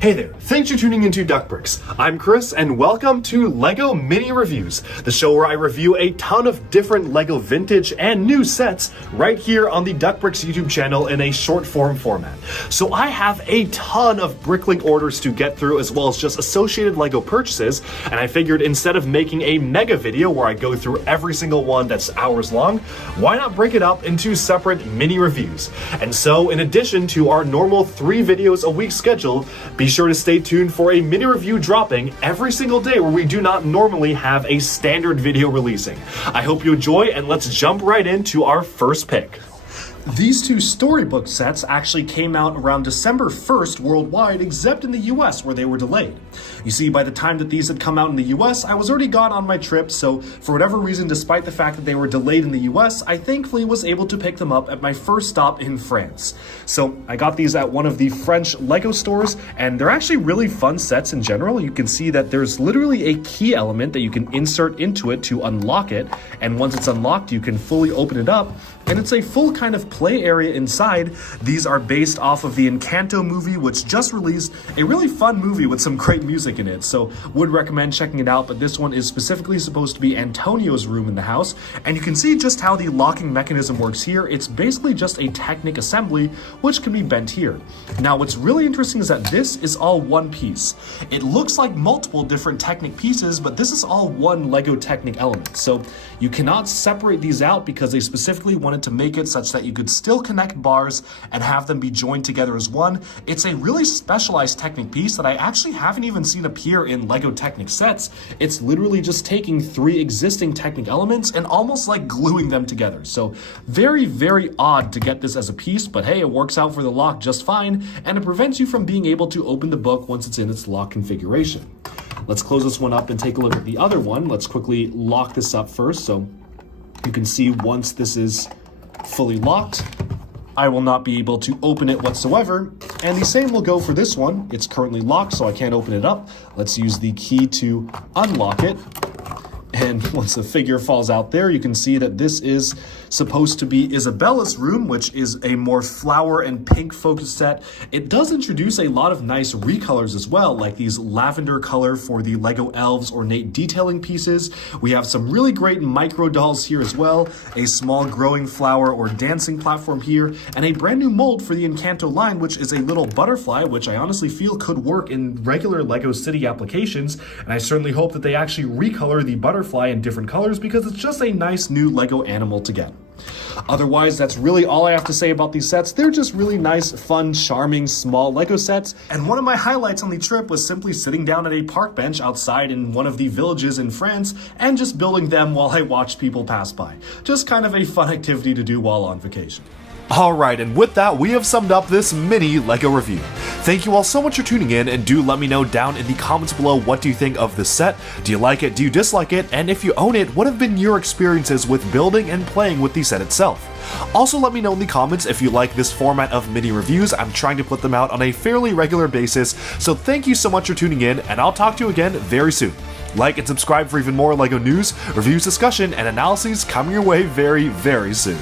Hey there, thanks for tuning into Duckbricks. I'm Chris and welcome to LEGO Mini Reviews, the show where I review a ton of different LEGO vintage and new sets right here on the Duckbricks YouTube channel in a short form format. So I have a ton of Bricklink orders to get through as well as just associated LEGO purchases, and I figured instead of making a mega video where I go through every single one that's hours long, why not break it up into separate mini reviews? And so in addition to our normal 3 videos a week schedule, be sure to stay tuned for a mini review dropping every single day where we do not normally have a standard video releasing. I hope you enjoy, and let's jump right into our first pick. These 2 storybook sets actually came out around December 1st worldwide, except in the US where they were delayed. You see, by the time that these had come out in the US, I was already gone on my trip, so for whatever reason, despite the fact that they were delayed in the US, I thankfully was able to pick them up at my first stop in France. So I got these at one of the French LEGO stores, and they're actually really fun sets in general. You can see that there's literally a key element that you can insert into it to unlock it, and once it's unlocked, you can fully open it up, and it's a full kind of play area inside. These are based off of the Encanto movie, which just released, a really fun movie with some great music in it, so would recommend checking it out. But this one is specifically supposed to be Antonio's room in the house, and you can see just how the locking mechanism works here. It's basically just a Technic assembly, which can be bent here. Now what's really interesting is that this is all one piece. It looks like multiple different Technic pieces, but this is all one LEGO Technic element, so you cannot separate these out because they specifically wanted to make it such that you could still connect bars and have them be joined together as one. It's a really specialized Technic piece that I actually haven't even seen appear in LEGO Technic sets. It's literally just taking 3 existing Technic elements and almost like gluing them together. So very, very odd to get this as a piece, but hey, it works out for the lock just fine, and it prevents you from being able to open the book once it's in its lock configuration. Let's close this one up and take a look at the other one. Let's quickly lock this up first so you can see once this is fully locked, I will not be able to open it whatsoever. And the same will go for this one. It's currently locked, so I can't open it up. Let's use the key to unlock it. And once the figure falls out there, you can see that this is supposed to be Isabela's room, which is a more flower and pink focused set. It does introduce a lot of nice recolors as well, like these lavender color for the Lego Elves ornate detailing pieces. We have some really great micro dolls here as well, a small growing flower or dancing platform here, and a brand new mold for the Encanto line, which is a little butterfly, which I honestly feel could work in regular Lego City applications. And I certainly hope that they actually recolor the butterfly in different colors because it's just a nice new Lego animal to get. Otherwise, that's really all I have to say about these sets. They're just really nice, fun, charming, small LEGO sets. And one of my highlights on the trip was simply sitting down at a park bench outside in one of the villages in France and just building them while I watched people pass by. Just kind of a fun activity to do while on vacation. Alright, and with that, we have summed up this mini LEGO review. Thank you all so much for tuning in, and do let me know down in the comments below what do you think of this set. Do you like it? Do you dislike it? And if you own it, what have been your experiences with building and playing with the set itself? Also, let me know in the comments if you like this format of mini reviews. I'm trying to put them out on a fairly regular basis, so thank you so much for tuning in, and I'll talk to you again very soon. Like and subscribe for even more LEGO news, reviews, discussion, and analyses coming your way very, very soon.